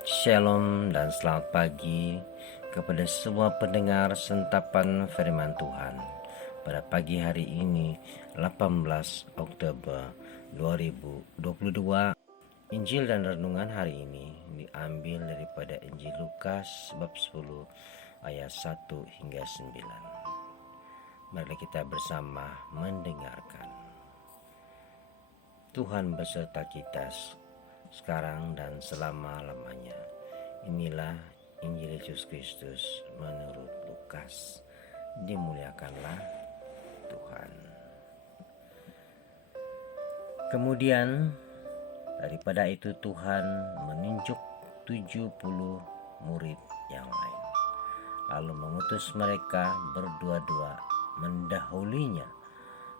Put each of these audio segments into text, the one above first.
Shalom dan selamat pagi kepada semua pendengar sentapan firman Tuhan. Pada pagi hari ini 18 Oktober 2022, Injil dan renungan hari ini diambil daripada Injil Lukas bab 10 ayat 1 hingga 9. Mari kita bersama mendengarkan. Tuhan beserta kita sekarang dan selama-lamanya. Inilah Injil Yesus Kristus menurut Lukas. Dimuliakanlah Tuhan. Kemudian daripada itu Tuhan menunjuk 70 murid yang lain, lalu mengutus mereka berdua-dua mendahulinya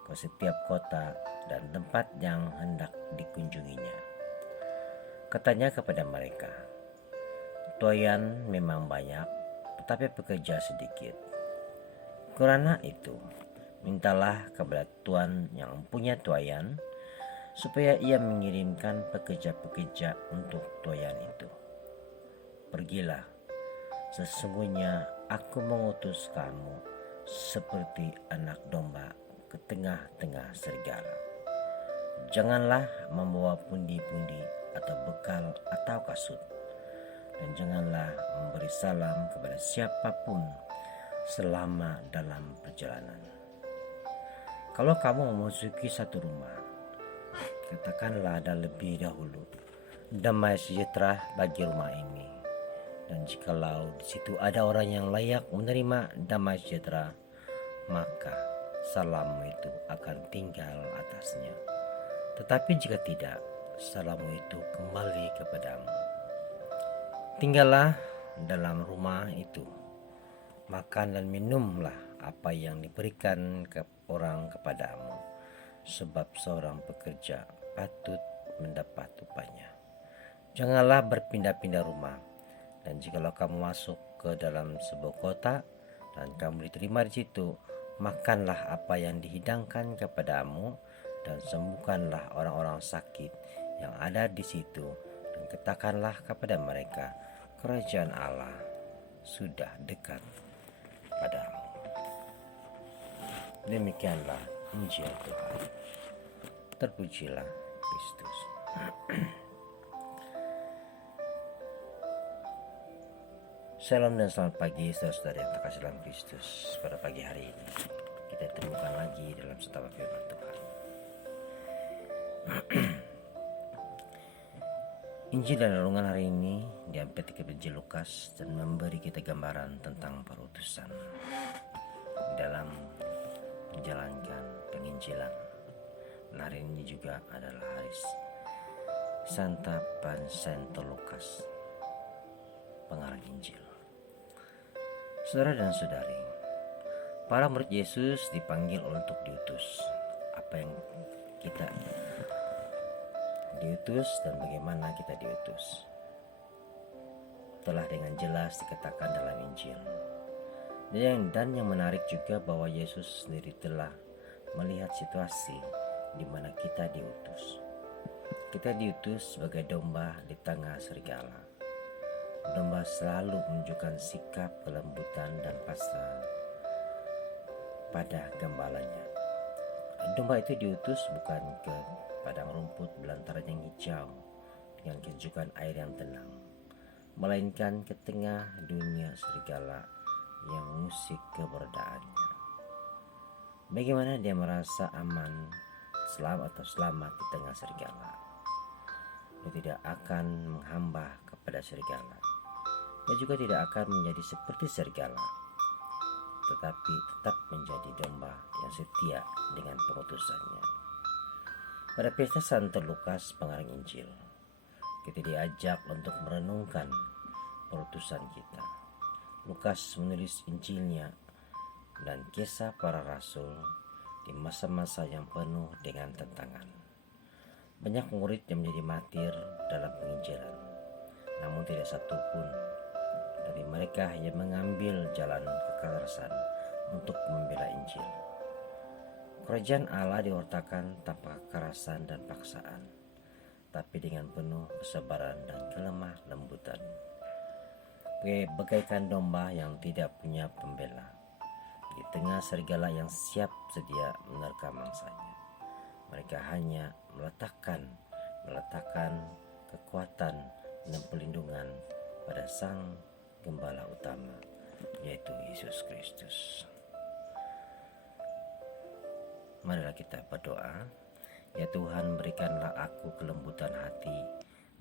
ke setiap kota dan tempat yang hendak dikunjunginya. Katanya kepada mereka, "Tuayan memang banyak, tetapi pekerja sedikit. Karena itu, mintalah kepada Tuan yang mempunyai tuayan, supaya ia mengirimkan pekerja-pekerja untuk tuayan itu. Pergilah, sesungguhnya aku mengutus kamu seperti anak domba ke tengah-tengah serigala. Janganlah membawa pundi-pundi atau bekal atau kasut, dan janganlah memberi salam kepada siapapun selama dalam perjalanan. Kalau kamu memasuki satu rumah, katakanlah ada lebih dahulu, damai sejahtera bagi rumah ini. Dan jikalau di situ ada orang yang layak menerima damai sejahtera, maka salammu itu akan tinggal atasnya. Tetapi jika tidak, salammu itu kembali kepadamu. Tinggallah dalam rumah itu, makan dan minumlah apa yang diberikan ke orang kepadamu, sebab seorang pekerja patut mendapat upahnya. Janganlah berpindah-pindah rumah, dan jikalau kamu masuk ke dalam sebuah kota dan kamu diterima di situ, makanlah apa yang dihidangkan kepadamu, dan sembuhkanlah orang-orang sakit yang ada di situ, dan katakanlah kepada mereka, kerajaan Allah sudah dekat padamu." Demikianlah Injil Tuhan. Terpujilah Kristus. Salam dan selamat pagi saudara yang terkasih dalam Kristus. Pada pagi hari ini kita temukan lagi dalam sentapan firman Tuhan. Injil dan renungan hari ini diambil dari Injil Lukas dan memberi kita gambaran tentang perutusan dalam menjalankan penginjilan. Dan hari ini juga adalah hari santapan Santo Lukas, pengarang Injil. Saudara dan saudari, para murid Yesus dipanggil untuk diutus. Apa yang kita diutus dan bagaimana kita diutus telah dengan jelas dikatakan dalam Injil. Dan yang menarik juga bahwa Yesus sendiri telah melihat situasi di mana kita diutus. Kita diutus sebagai domba di tengah serigala. Domba selalu menunjukkan sikap kelembutan dan pasrah pada gembalanya. Domba itu diutus bukan ke padang rumput belantara yang hijau dengan kejukan air yang tenang, melainkan ke tengah dunia serigala yang mengusik keberadaannya. Bagaimana dia merasa aman, selamat di tengah serigala? Dia tidak akan menghamba kepada serigala. Dia juga tidak akan menjadi seperti serigala, tetapi tetap menjadi domba yang setia dengan pengutusannya. Pada pesta Santo Lukas, pengarang Injil, kita diajak untuk merenungkan perutusan kita. Lukas menulis Injilnya dan kisah para rasul di masa-masa yang penuh dengan tantangan. Banyak murid yang menjadi martir dalam penginjilan, namun tidak satu pun dari mereka yang mengambil jalan kekerasan untuk membela Injil. Kerajaan Allah diwartakan tanpa kekerasan dan paksaan, tapi dengan penuh kesabaran dan kelemah lembutan. Bagaikan domba yang tidak punya pembela, di tengah serigala yang siap sedia menerkam mangsanya. Mereka hanya meletakkan kekuatan dan perlindungan pada Sang Gembala utama, yaitu Yesus Kristus. Marilah kita berdoa. Ya Tuhan, berikanlah aku kelembutan hati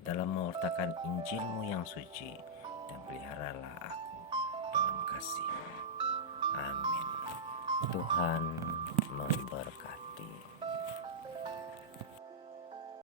dalam mewartakan Injil-Mu yang suci, dan peliharalah aku dalam kasih. Amin. Tuhan memberkati.